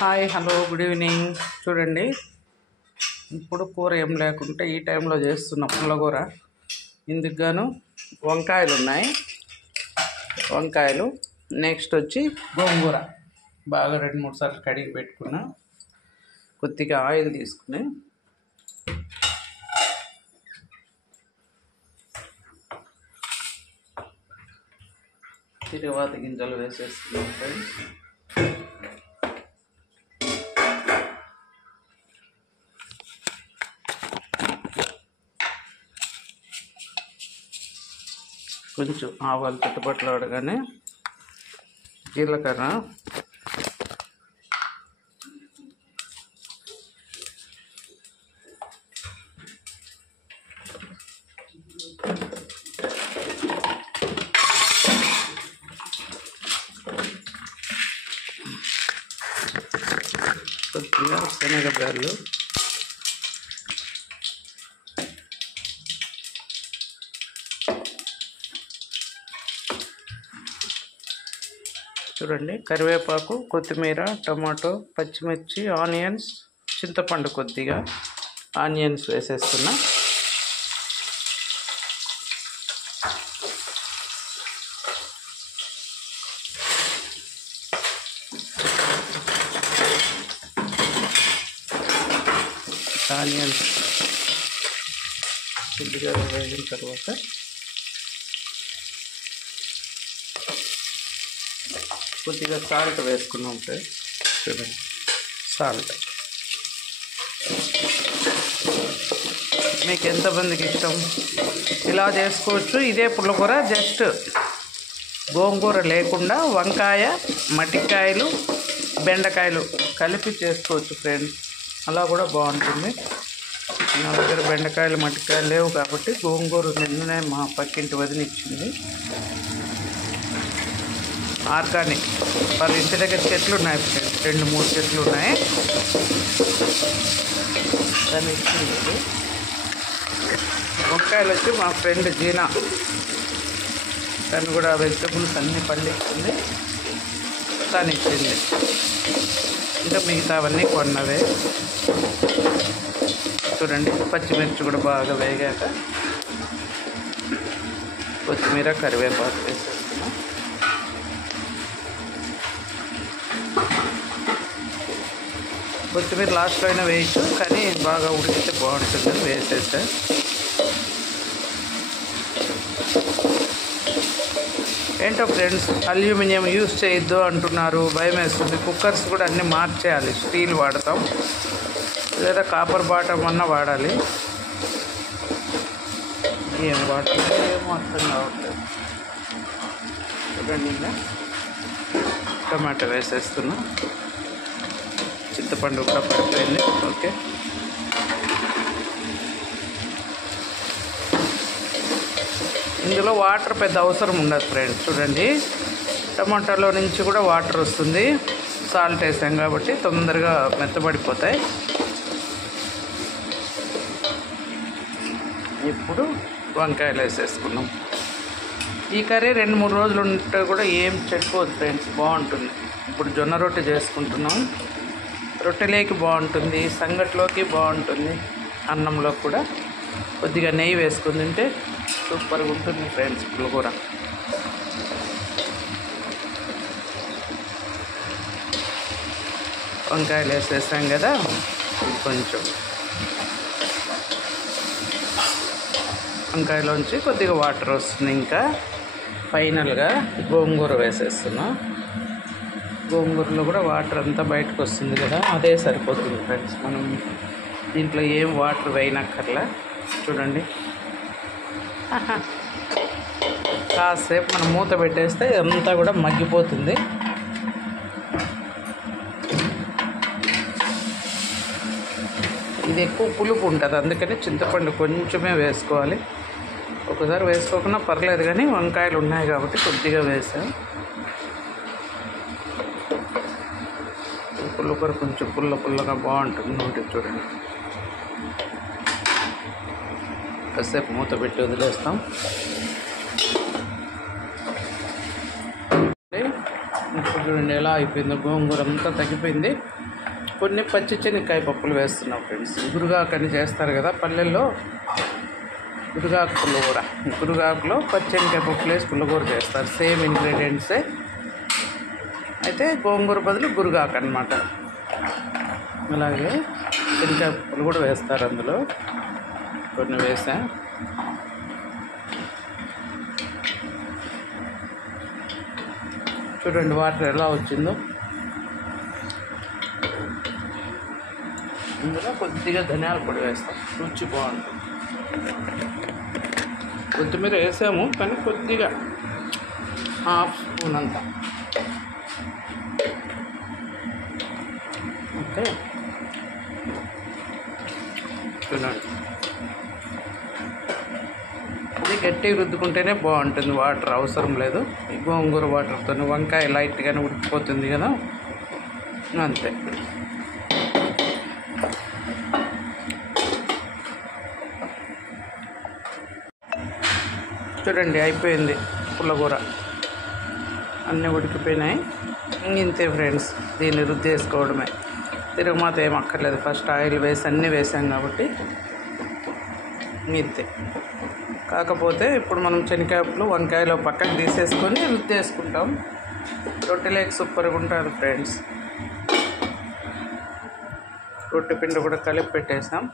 Hi hello good evening. చూడండి, ఇప్పుడు కూర ఏం లేకుంటే ఈ టైంలో చేస్తున్న పుల్లగూర. ఇందుకు గాను వంకాయలు ఉన్నాయి, వంకాయలు. నెక్స్ట్ వచ్చి గోంగూర బాగా 2-3 సార్లు కడిగి పెట్టుకున్నా. కొద్దిగా ఆయిల్ తీసుకుని తిరువాత గింజలు వేసేస్తున్నాం ఫ్రెండ్స్. కొంచెం ఆవాలు చుట్టుపట్లు ఆడగానే జీలకర్ర, కొద్దిగా శనగబ్యాళ్ళు, చూడండి, కరివేపాకు, కొత్తిమీర, టమాటో, పచ్చిమిర్చి, ఆనియన్స్, చింతపండు, కొద్దిగా ఆనియన్స్ వేసేస్తున్నా. ఆనియన్స్ కొద్దిగా వేగిన తర్వాత కొద్దిగా సాల్ట్ వేసుకున్నాం ఫ్రెండ్స్. చూడండి, సాల్ట్ మీకు ఎంతమందికి ఇష్టం ఇలా చేసుకోవచ్చు. ఇదే పుల్లకూర జస్ట్ గోంగూర లేకుండా వంకాయ, మట్టికాయలు, బెండకాయలు కలిపి చేసుకోవచ్చు ఫ్రెండ్స్. అలా కూడా బాగుంటుంది. నా దగ్గర బెండకాయలు, మట్టికాయలు లేవు కాబట్టి గోంగూర నిన్ననే మా పక్కింటి వదిన ఇచ్చింది. ఆర్గానిక్, వాళ్ళ ఇంటి దగ్గర చెట్లు ఉన్నాయి ఫ్రెండ్స్, 2-3 చెట్లు ఉన్నాయి. దాన్ని ఇచ్చింది. వంకాయలు వచ్చి మా ఫ్రెండ్ జీనా, తను కూడా వెజిటబుల్స్ అన్నీ పండించింది, తను ఇచ్చింది. ఇంకా మిగతా అవన్నీ కొన్నవే. చూడండి, పచ్చిమిర్చి కూడా బాగా వేగాక కొత్తిమీర, కరివేపాకు వేసేస్తున్నాం. కొత్తిమీర లాస్ట్లో అయినా వేయచ్చు, కానీ బాగా ఉడికితే బాగుంటుందని వేసేసా. ఏంటో ఫ్రెండ్స్, అల్యూమినియం యూజ్ చేయొద్దు అంటున్నారు, భయం వేస్తుంది. కుక్కర్స్ కూడా అన్నీ మార్చేయాలి, స్టీల్ వాడతాం, లేదా కాపర్ బాటం అన్నా వాడాలి. ఏం వాడతాం ఏమో అర్థం కావట్లేదు. చూడండి, ఇంకా టమాటో వేసేస్తున్నా. చింతపండు కూడా పడిపోయింది. ఓకే, ఇందులో వాటర్ పెద్ద అవసరం ఉండదు ఫ్రెండ్స్. చూడండి, టమాటాలో నుంచి కూడా వాటర్ వస్తుంది, సాల్ట్ వేసాం కాబట్టి తొందరగా మెత్తబడిపోతాయి. ఇప్పుడు వంకాయలు వేసేసుకున్నాం. ఈ కర్రీ 2-3 రోజులు ఉంటే కూడా ఏం చెడిపోదు ఫ్రెండ్స్, బాగుంటుంది. ఇప్పుడు జొన్న రొట్టె చేసుకుంటున్నాం, రొట్టెలోకి బాగుంటుంది, సంగట్లోకి బాగుంటుంది, అన్నంలో కూడా. కొద్దిగా నెయ్యి వేసుకుని తింటే సూపర్గా ఉంటుంది ఫ్రెండ్స్ పులిహోర. వంకాయలు వేసేసాం కదా, కొంచెం వంకాయలోంచి కొద్దిగా వాటర్ వస్తుంది. ఇంకా ఫైనల్గా గోంగూర వేసేస్తున్నా. గోంగూరలో కూడా వాటర్ అంతా బయటకు వస్తుంది కదా, అదే సరిపోతుంది ఫ్రెండ్స్. మనం దీంట్లో ఏం వాటర్ వేయనక్కర్లా. చూడండి, కాసేపు మనం మూత పెట్టేస్తే అంతా కూడా మగ్గిపోతుంది. ఇది ఎక్కువ పులుపు ఉంటుంది, అందుకని చింతపండు కొంచెమే వేసుకోవాలి. ఒకసారి వేసుకోకుండా పర్లేదు, కానీ వంకాయలు ఉన్నాయి కాబట్టి కొద్దిగా వేసాం. పుల్లకూర కొంచెం పుల్లగా బాగుంటుంది నోటికి. చూడండి, కాసేపు మూత పెట్టి వదిలేస్తాం. ఇప్పుడు చూడండి ఎలా ఎలా అయిపోయిందో, గోంగూర అంతా తగ్గిపోయింది. కొన్ని పచ్చి శనక్కాయ పప్పులు వేస్తున్నాం ఫ్రెండ్స్. గురుగాకని చేస్తారు కదా పల్లెల్లో, గురుగాకు పుల్లగూర. గురుగాకులో పచ్చి శనక్కాయ పప్పులు వేసి పుల్లగూర చేస్తారు, సేమ్ ఇంగ్రీడియంట్సే. అయితే గోంగూర బదులు గురుగాకు అనమాట. అలాగే శనక్కాయ పప్పులు కూడా వేస్తారు, అందులో కొన్ని వేసా. చూడండి వాటర్ ఎలా వచ్చిందో. ఇందులో కొద్దిగా ధనియాల పొడి వేస్తాం, రుచి బాగుంటుంది. కొత్తిమీర వేసాము కానీ కొద్దిగా, 1/2 స్పూన్ అంతా. ఓకే, చూడండి. ఇది గట్టిగా రుద్దుకుంటేనే బాగుంటుంది, వాటర్ అవసరం లేదు. ఈ గోంగూర వాటర్తో వంకాయ లైట్గానే ఉడికిపోతుంది కదా, అంతే. చూడండి అయిపోయింది పుల్లగూర, అన్నీ ఉడికిపోయినాయి. ఇంతే ఫ్రెండ్స్, దీన్ని రుద్దేసుకోవడమే. తిరుగుమాత ఏం అక్కర్లేదు, ఫస్ట్ ఆయిల్ వేసి అన్నీ వేసాం కాబట్టి ఇంతే. కాకపోతే ఇప్పుడు మనం శనగకాయలు వంకాయలో పక్కకు తీసేసుకొని రుద్దేసుకుంటాం. రొట్టెలేక సూపర్గా ఉంటుంది ఫ్రెండ్స్. రొట్టె పిండి కూడా కలిపి పెట్టేసాం.